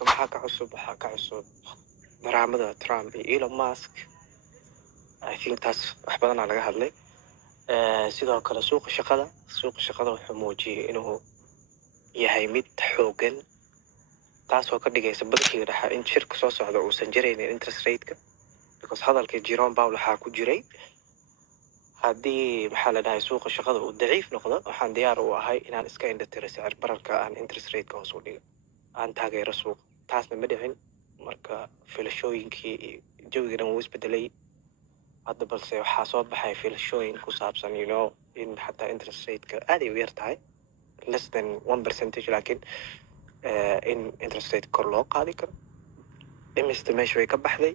waxaa ka cusub daraamada Trump iyo Elon Musk. I think taas wax badan laga hadlay. Sidoo kale suuqa shaqada wuxuu muujiyay inuu yahay mid xoogan, taasoo ka dhigaysa bankiga dhexe in shirka soo socda uusan jiraynin interest rate-ka, because hadalkii Jerome Powell waxaa ku jiray haddii maxaa la dhahay suuqa shaqada uu daciif noqdo, waxaan diyaar u ahay inaan iska indhatiro sicir bararka aan interest rate-ka hoos u dhigo, aan taageero suuqa. taasna ma dhicin, marka filashooyinkii iyo jawiga dhan wuu isbedelay. hadda balse waxaa soo baxay filashooyin ku saabsan in xataa interest rate-ka aad ay u yar tahay, less than 1%, laakiin in interest rate kor loo qaadi karo. dhimista meesha way ka baxday,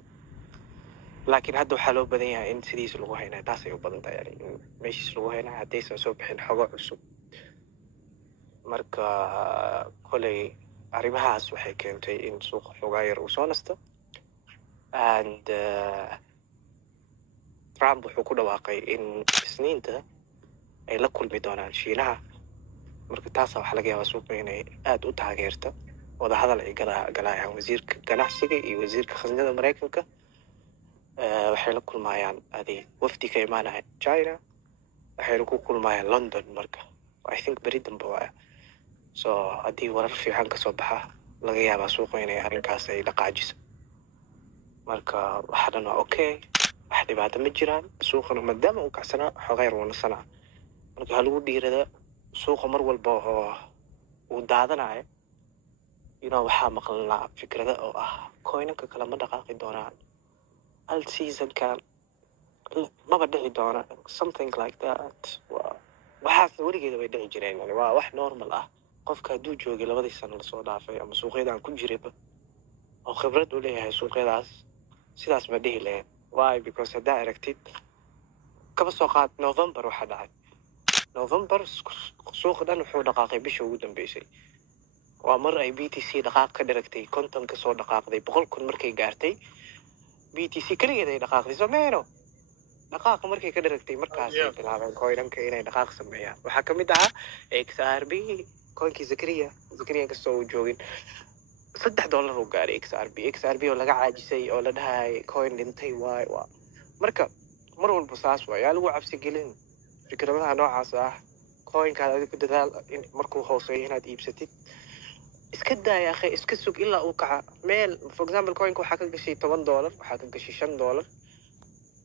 laakiin hadda waxaa loo badan yahay in sidiisa lagu haynaa. taasay u badan tahay, yani in meeshiis lagu haynaa haddaysan soo bixin xogo cusub. marka koley arrimahaas waxay keentay in suuqa xoogaa yar uu soo nasto. and Trump wuxuu ku dhawaaqay in isniinta ay la kulmi doonaan Shiinaha. marka taasa waxaa laga yaabaa suuqa inay aad u taageerto wadahadal ay galayaan wasiirka ganacsiga iyo wasiirka khasnada Mareykanka. waxay la kulmayaan wafdi ka imaanaya China, waxayna ku kulmayaan London. marka I think beri dambe waaya. so haddii warar fiican ka soo baxa laga yaabaa suuqa inay arrinkaas ay dhaqaajiso. marka waxa dhan waa okay, wax dhibaato ma jiraan. suuqana maadaama uu kacsanaa xoogaa yar wanasanaa, marka ha lagu dhiirada suuqa mar walba oo uu daadanayo. waxaa maqlanaa fikrada oo ah coinanka kale ma dhaqaaqi doonaan al seasonkan, maba dhici doona, something like that. waxaas weligeeda way dhici jireen, yani waa wax normal ah. qofka hadduu joogay 2 sano lasoo dhaafay ama suuqyadaan ku jirayba oo khibrad u leeyahay suuqyadaas, sidaas ma dhihi lahayn. why? because haddaa aragtid kaba soo qaad November waxaa dhacay. November suuqa dhan wuxuu dhaqaaqay bisha ugu dambeysay. waa mar ay BTC dhaqaaq ka dhiragtay 50 ka soo dhaqaaqday 100,000 markay gaartay. BTC kaligeed ay dhaqaaqday Soomaaliyano dhaqaaqa markay ka dhiragtay markaas ay bilaabeen coinanka inay dhaqaaq sameeyaan. waxaa ka mid ahaa XRP, coinkii Zakariya kastoo uu joogin $3 uu gaaray. XRP oo laga caajisay oo la dhahay coin dhintay waay. marka mar walba saas waay, yaa lagu cabsi gelin fikradaha noocaas ah. coinkaada adiga ku dadaal in markuu hooseeyo inaad iibsatid. iska daaya akhay, iska sug ilaa uu kaca meel. for example coinka waxaa ka gashay $10, waxaa ka gashay $5.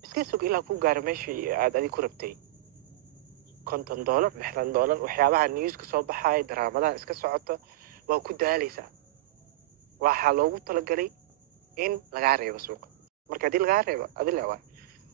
iska sug ilaa ku gaaro meeshii aad adiga ku rabtay $50, $60. waxyaabaha newska soo baxay, daraamadaha iska socota, waa ku daalaysaa. waxaa loogu talagalay in lagaa reebo suuqa. marka haddii lagaa reebo adila waa